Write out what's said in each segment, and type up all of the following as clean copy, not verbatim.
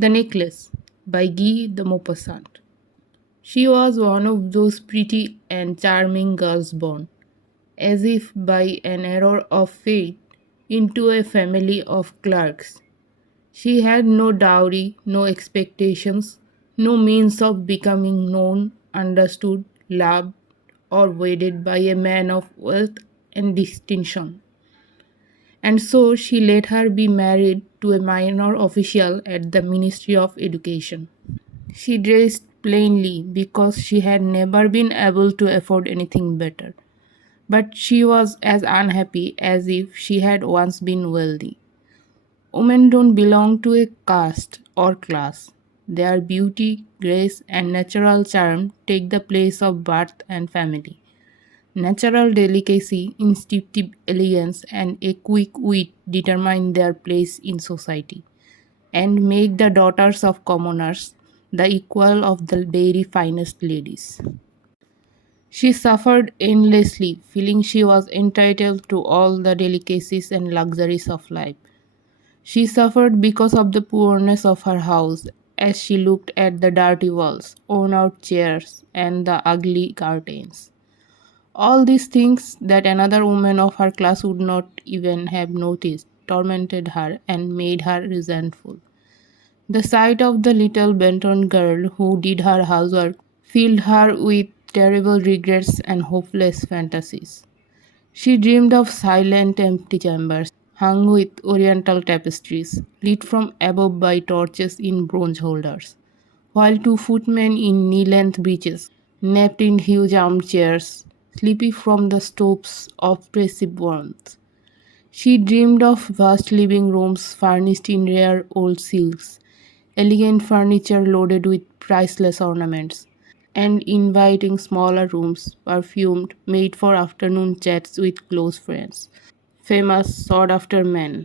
The Necklace by Guy de Maupassant. She was one of those pretty and charming girls born, as if by an error of fate, into a family of clerks. She had no dowry, no expectations, no means of becoming known, understood, loved, or wedded by a man of wealth and distinction. And so she let her be married to a minor official at the Ministry of Education. She dressed plainly because she had never been able to afford anything better. But she was as unhappy as if she had once been wealthy. Women don't belong to a caste or class. Their beauty, grace, and natural charm take the place of birth and family. Natural delicacy, instinctive elegance, and a quick wit determine their place in society and make the daughters of commoners the equal of the very finest ladies. She suffered endlessly, feeling she was entitled to all the delicacies and luxuries of life. She suffered because of the poorness of her house as she looked at the dirty walls, worn out chairs, and the ugly curtains. All these things that another woman of her class would not even have noticed tormented her and made her resentful. The sight of the little Benton girl who did her housework filled her with terrible regrets and hopeless fantasies. She dreamed of silent, empty chambers, hung with oriental tapestries, lit from above by torches in bronze holders, while two footmen in knee-length breeches napped in huge armchairs, sleepy from the stove's oppressive warmth. She dreamed of vast living rooms furnished in rare old silks, elegant furniture loaded with priceless ornaments, and inviting smaller rooms, perfumed, made for afternoon chats with close friends, famous sought after men,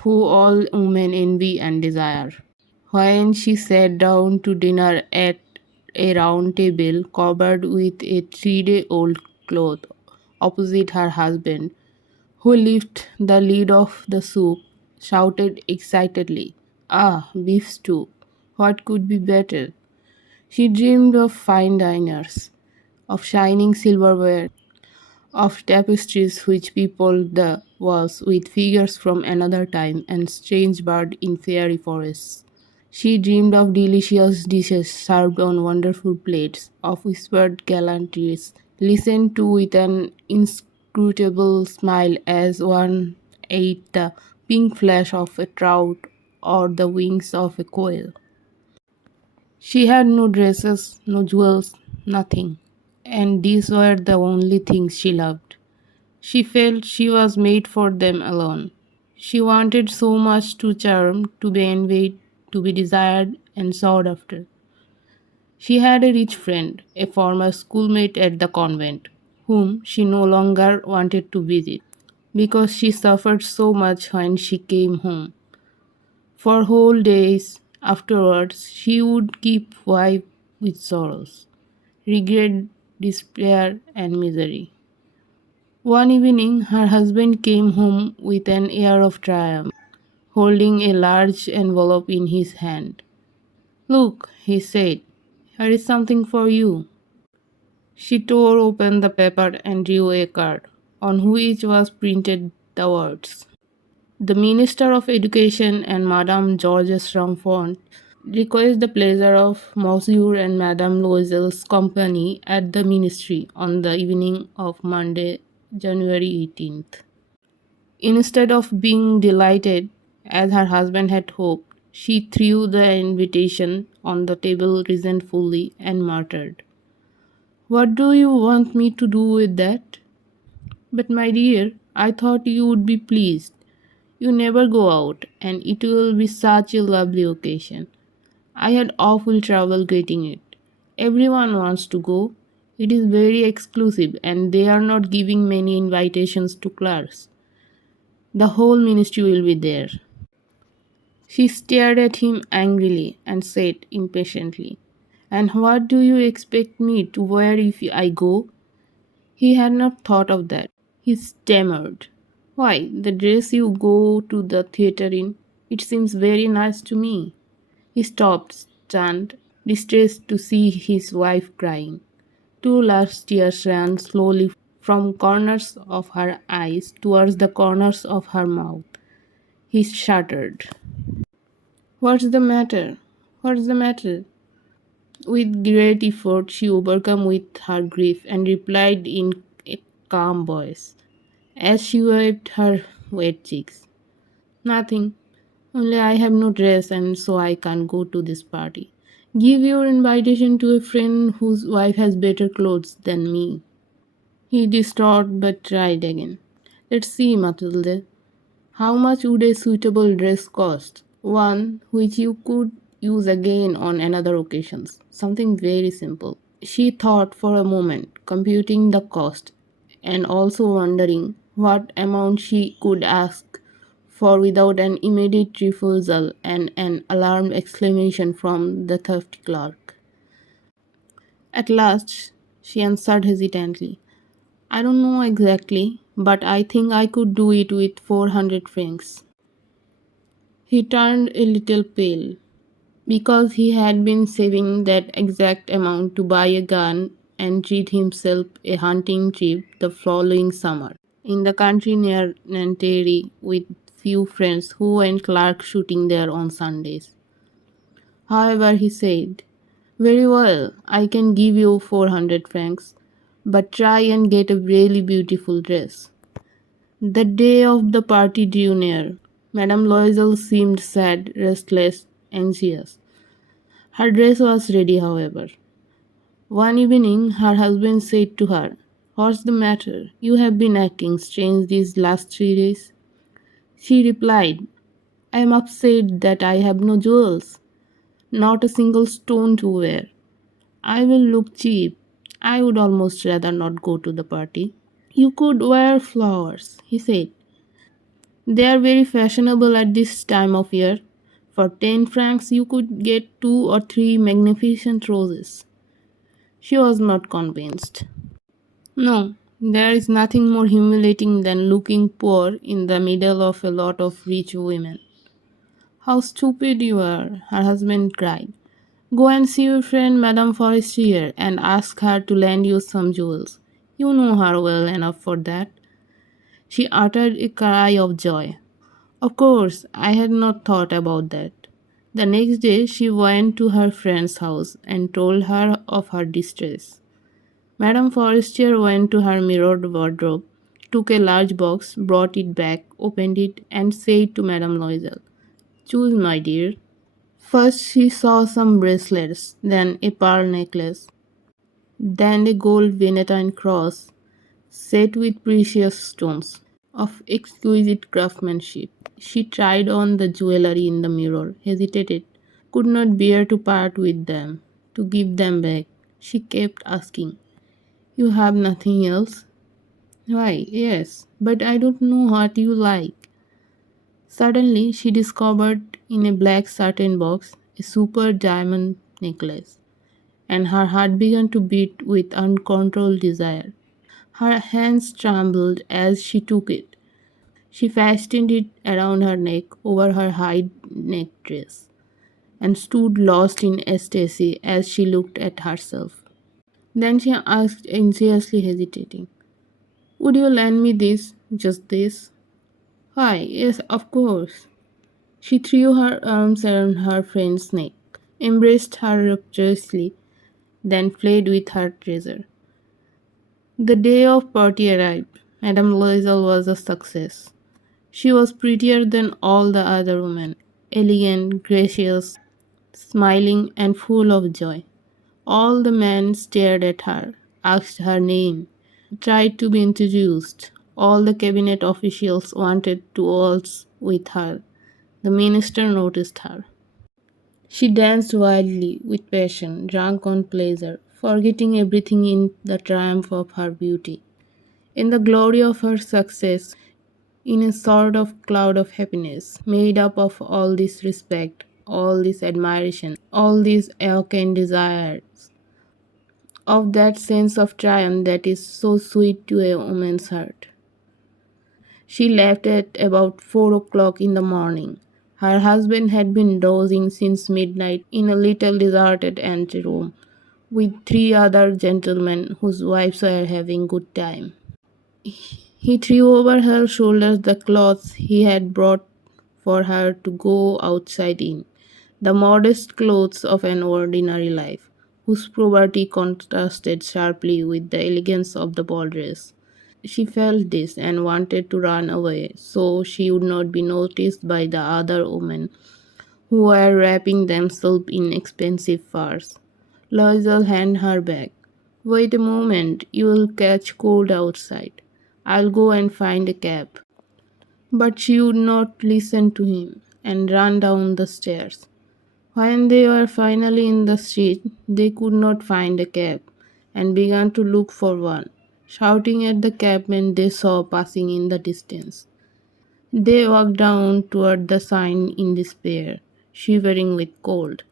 who all women envy and desire. When she sat down to dinner at a round table covered with a 3-day-old cloth opposite her husband, who lifted the lid of the soup, shouted excitedly, "Ah, beef stew! What could be better?" She dreamed of fine diners, of shining silverware, of tapestries which peopled the walls with figures from another time and strange birds in fairy forests. She dreamed of delicious dishes served on wonderful plates, of whispered gallantries, listened to with an inscrutable smile as one ate the pink flesh of a trout or the wings of a quail. She had no dresses, no jewels, nothing, and these were the only things she loved. She felt she was made for them alone. She wanted so much to charm, to be envied, to be desired and sought after. She had a rich friend, a former schoolmate at the convent, whom she no longer wanted to visit, because she suffered so much when she came home. For whole days afterwards she would keep white with sorrows, regret, despair, and misery. One evening her husband came home with an air of triumph, holding a large envelope in his hand. "Look," he said, "here is something for you." She tore open the paper and drew a card, on which was printed the words, "The Minister of Education and Madame Georges Ramfont request the pleasure of Monsieur and Madame Loisel's company at the Ministry on the evening of Monday, January 18th. Instead of being delighted, as her husband had hoped, she threw the invitation on the table resentfully and muttered, "What do you want me to do with that?" "But my dear, I thought you would be pleased. You never go out, and it will be such a lovely occasion. I had awful trouble getting it. Everyone wants to go. It is very exclusive, and they are not giving many invitations to clerks. The whole ministry will be there." She stared at him angrily and said impatiently, "And what do you expect me to wear if I go?" He had not thought of that. He stammered, "Why, the dress you go to the theatre in. It seems very nice to me." He stopped, stunned, distressed to see his wife crying. Two large tears ran slowly from corners of her eyes towards the corners of her mouth. He shuddered. What's the matter? What's the matter? With great effort, she overcame with her grief and replied in a calm voice, as she wiped her wet cheeks. Nothing. Only I have no dress and so I can't go to this party. Give your invitation to a friend whose wife has better clothes than me. He distraught but tried again. Let's see, Matilde. How much would a suitable dress cost? One which you could use again on another occasions. Something very simple. She thought for a moment, computing the cost and also wondering what amount she could ask for without an immediate refusal and an alarmed exclamation from the theft clerk. At last, she answered hesitantly, I don't know exactly, but I think I could do it with 400 francs. He turned a little pale because he had been saving that exact amount to buy a gun and treat himself a hunting trip the following summer in the country near Nanterre with few friends who went lark shooting there on Sundays. However, he said, very well, I can give you 400 francs, but try and get a really beautiful dress. The day of the party drew near. Madame Loisel seemed sad, restless, anxious. Her dress was ready, however. One evening, her husband said to her, what's the matter? You have been acting strange these last 3 days. She replied, I am upset that I have no jewels, not a single stone to wear. I will look cheap. I would almost rather not go to the party. You could wear flowers, he said. They are very fashionable at this time of year. For 10 francs, you could get 2 or 3 magnificent roses. She was not convinced. No, there is nothing more humiliating than looking poor in the middle of a lot of rich women. How stupid you are, her husband cried. Go and see your friend Madame Forestier and ask her to lend you some jewels. You know her well enough for that. She uttered a cry of joy. Of course, I had not thought about that. The next day she went to her friend's house and told her of her distress. Madame Forestier went to her mirrored wardrobe, took a large box, brought it back, opened it, and said to Madame Loisel, choose, my dear. First she saw some bracelets, then a pearl necklace, then a gold Venetian cross set with precious stones of exquisite craftsmanship. She tried on the jewelry in the mirror, hesitated, could not bear to part with them, to give them back. She kept asking, you have nothing else? Why, yes, but I don't know what you like. Suddenly, she discovered in a black satin box a super diamond necklace, and her heart began to beat with uncontrolled desire. Her hands trembled as she took it. She fastened it around her neck over her high neck dress and stood lost in ecstasy as she looked at herself. Then she asked, anxiously hesitating, would you lend me this, just this? Why, yes, of course. She threw her arms around her friend's neck, embraced her rapturously, then fled with her treasure. The day of party arrived. Madame Loisel was a success. She was prettier than all the other women, elegant, gracious, smiling, and full of joy. All the men stared at her, asked her name, tried to be introduced. All the cabinet officials wanted to waltz with her. The minister noticed her. She danced wildly, with passion, drunk on pleasure, forgetting everything in the triumph of her beauty. In the glory of her success, in a sort of cloud of happiness, made up of all this respect, all this admiration, all these awakened desires, of that sense of triumph that is so sweet to a woman's heart. She left at about 4 o'clock in the morning. Her husband had been dozing since midnight in a little deserted anteroom with three other gentlemen whose wives were having good time. He threw over her shoulders the clothes he had brought for her to go outside in, the modest clothes of an ordinary life, whose poverty contrasted sharply with the elegance of the ball dress. She felt this and wanted to run away so she would not be noticed by the other women who were wrapping themselves in expensive furs. Loisel handed her back. Wait a moment, you'll catch cold outside. I'll go and find a cab. But she would not listen to him and ran down the stairs. When they were finally in the street, they could not find a cab and began to look for one, shouting at the cabmen they saw passing in the distance. They walked down toward the sign in despair, shivering with cold.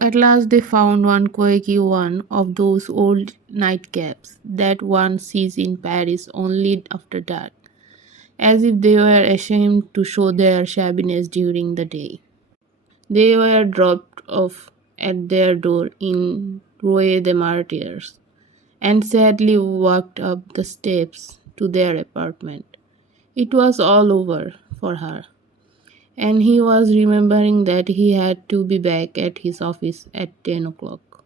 At last they found one quaky one of those old nightcaps that one sees in Paris only after dark, as if they were ashamed to show their shabbiness during the day. They were dropped off at their door in Rue des Martyrs and sadly walked up the steps to their apartment. It was all over for her, and he was remembering that he had to be back at his office at 10 o'clock.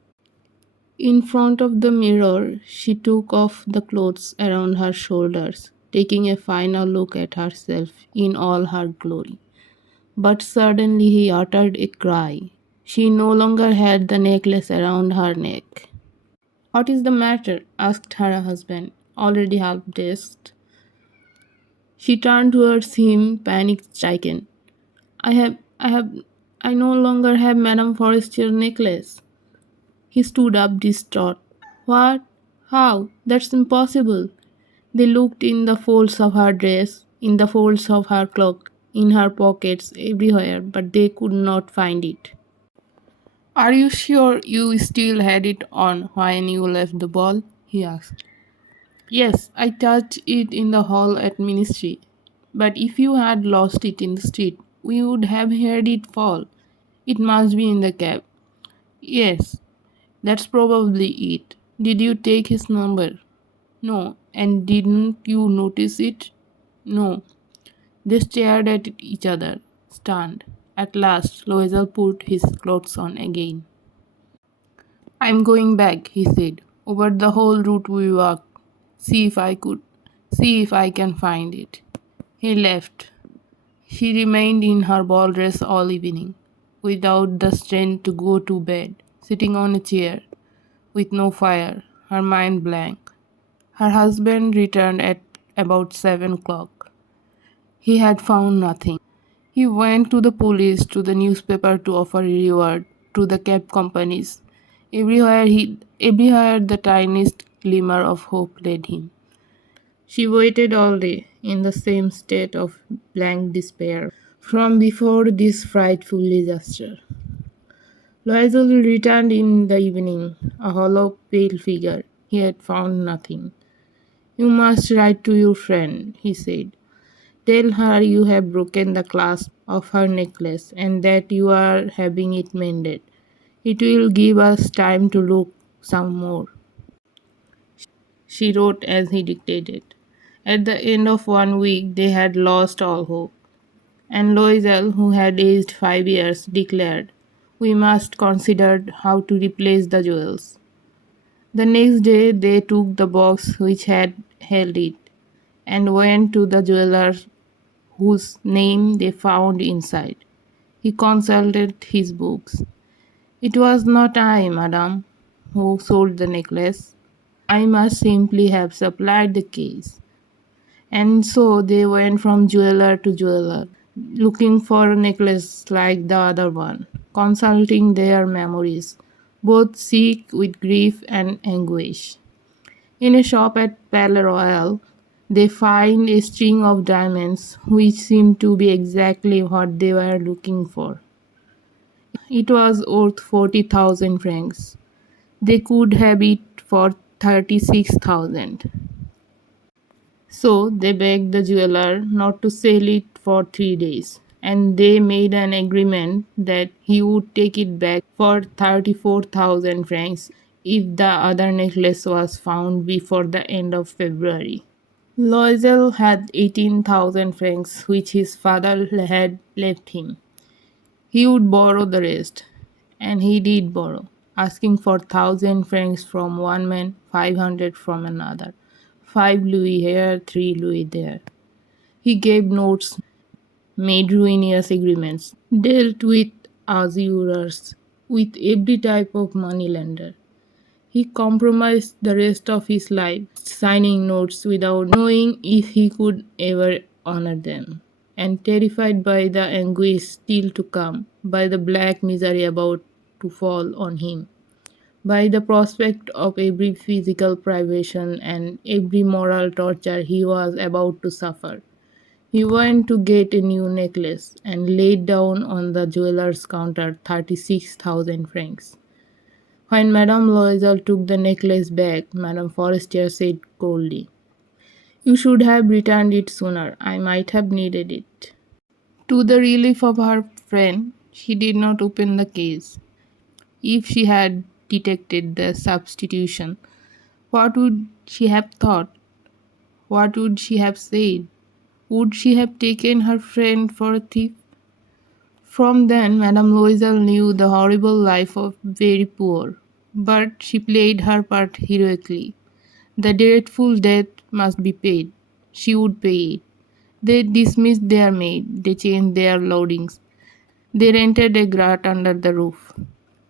In front of the mirror, she took off the clothes around her shoulders, taking a final look at herself in all her glory. But suddenly he uttered a cry. She no longer had the necklace around her neck. What is the matter? Asked her husband, already half dressed. She turned towards him, panic stricken. I no longer have Madame Forestier's necklace. He stood up distraught. What? How? That's impossible. They looked in the folds of her dress, in the folds of her cloak, in her pockets, everywhere, but they could not find it. Are you sure you still had it on when you left the ball? He asked. Yes, I touched it in the hall at ministry. But if you had lost it in the street, we would have heard it fall. It must be in the cab. Yes, that's probably it. Did you take his number? No. And didn't you notice it? No. They stared at each other, stunned. At last, Loisel put his clothes on again. I'm going back, he said. Over the whole route we walked. See if I can find it. He left. She remained in her ball dress all evening, without the strength to go to bed, sitting on a chair, with no fire, her mind blank. Her husband returned at about 7 o'clock. He had found nothing. He went to the police, to the newspaper to offer a reward, to the cab companies. Everywhere the tiniest glimmer of hope led him. She waited all day in the same state of blank despair from before this frightful disaster. Loisel returned in the evening, a hollow, pale figure. He had found nothing. You must write to your friend, he said. Tell her you have broken the clasp of her necklace and that you are having it mended. It will give us time to look some more. She wrote as he dictated. At the end of 1 week, they had lost all hope. And Loisel, who had aged 5 years, declared, we must consider how to replace the jewels. The next day, they took the box which had held it and went to the jeweler whose name they found inside. He consulted his books. It was not I, madame, who sold the necklace. I must simply have supplied the case. And so they went from jeweler to jeweler, looking for a necklace like the other one, consulting their memories, both sick with grief and anguish. In a shop at Palais Royal, they find a string of diamonds which seemed to be exactly what they were looking for. It was worth 40,000 francs. They could have it for 36,000. So they begged the jeweler not to sell it for 3 days, and they made an agreement that he would take it back for 34,000 francs if the other necklace was found before the end of February. Loisel had 18,000 francs which his father had left him. He would borrow the rest, and he did borrow, asking for 1,000 francs from one man, 500 from another, 5 louis here, 3 louis there. He gave notes, made ruinous agreements, dealt with usurers, with every type of moneylender. He compromised the rest of his life, signing notes without knowing if he could ever honor them. And terrified by the anguish still to come, by the black misery about to fall on him, by the prospect of every physical privation and every moral torture he was about to suffer, he went to get a new necklace and laid down on the jeweller's counter 36,000 francs. When Madame Loisel took the necklace back, Madame Forestier said coldly, "You should have returned it sooner. I might have needed it." To the relief of her friend, she did not open the case. If she had detected the substitution, what would she have thought? What would she have said? Would she have taken her friend for a thief? From then, Madame Loisel knew the horrible life of very poor, but she played her part heroically. The dreadful debt must be paid. She would pay it. They dismissed their maid. They changed their loadings. They rented a grate under the roof.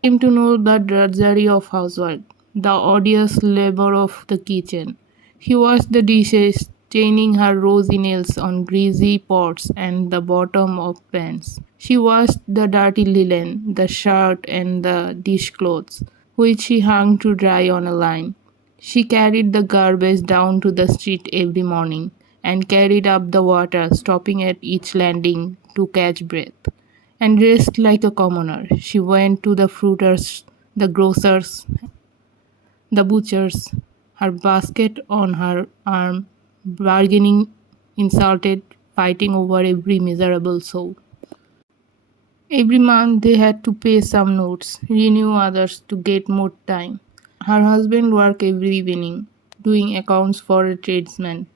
Came to know the drudgery of housework, the odious labor of the kitchen. She washed the dishes, staining her rosy nails on greasy pots and the bottom of pans. She washed the dirty linen, the shirt and the dishcloths, which she hung to dry on a line. She carried the garbage down to the street every morning and carried up the water, stopping at each landing to catch breath. And dressed like a commoner, she went to the fruiters, the grocers, the butchers, her basket on her arm, bargaining, insulted, fighting over every miserable soul. Every month they had to pay some notes, renew others to get more time. Her husband worked every evening, doing accounts for a tradesman,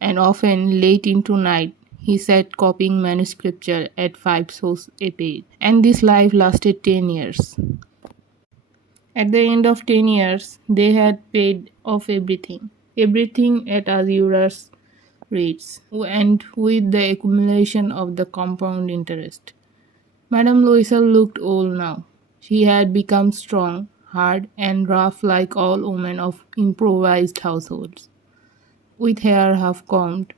and often late into night he sat copying manuscripture at 5 sous a page. And this life lasted 10 years. At the end of 10 years, they had paid off everything at usurer's rates, and with the accumulation of the compound interest. Madame Loisel looked old now. She had become strong, hard, and rough like all women of improvised households, with hair half combed,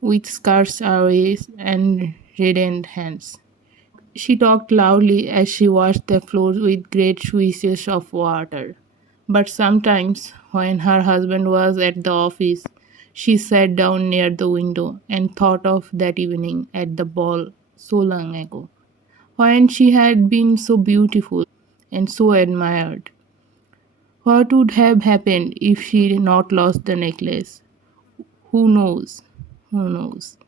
with skirts awry and reddened hands. She talked loudly as she washed the floors with great swishes of water. But sometimes, when her husband was at the office, she sat down near the window and thought of that evening at the ball so long ago, when she had been so beautiful and so admired. What would have happened if she had not lost the necklace? Who knows? Who knows?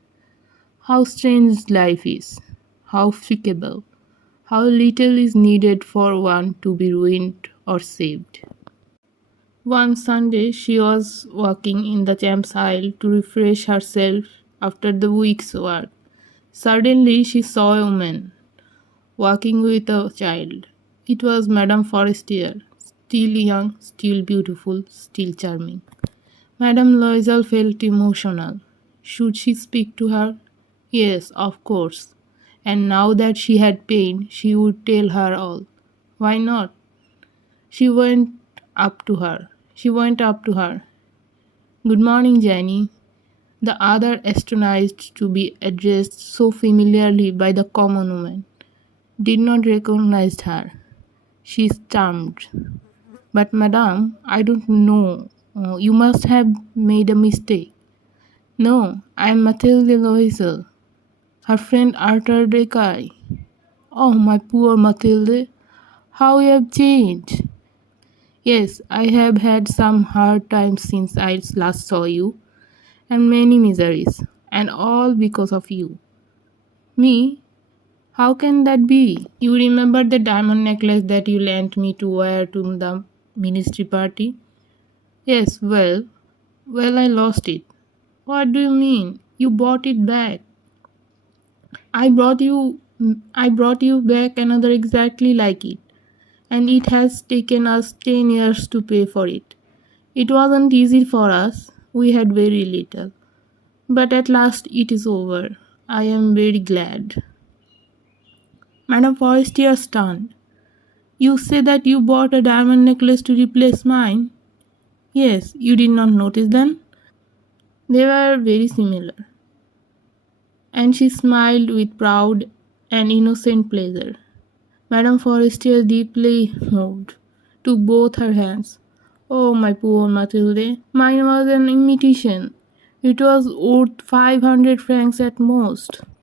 How strange life is, how fickle, how little is needed for one to be ruined or saved. One Sunday she was walking in the Champs aisle to refresh herself after the week's work. Suddenly she saw a woman walking with a child. It was Madame Forestier, still young, still beautiful, still charming. Madame Loisel felt emotional. Should she speak to her? Yes, of course. And now that she had pain, she would tell her all. Why not? She went up to her. She went up to her. Good morning, Jenny. The other, astonished to be addressed so familiarly by the common woman, did not recognize her. She stammered. But, madame, I don't know. You must have made a mistake. No, I am Mathilde Loisel. Her friend uttered a cry. Oh, my poor Mathilde, how you have changed. Yes, I have had some hard times since I last saw you, and many miseries, and all because of you. Me? How can that be? You remember the diamond necklace that you lent me to wear to the ministry party? Yes, well, I lost it. What do you mean? You bought it back. I brought you I brought you back another exactly like it, and it has taken us 10 years to pay for it. It wasn't easy for us. We had very little. But at last it is over. I am very glad. Madame Forestier stunned. You say that you bought a diamond necklace to replace mine? Yes, you did not notice them? They were very similar. And she smiled with proud and innocent pleasure. Madame Forestier, deeply moved, took both her hands. Oh, my poor Mathilde, mine was an imitation. It was worth 500 francs at most.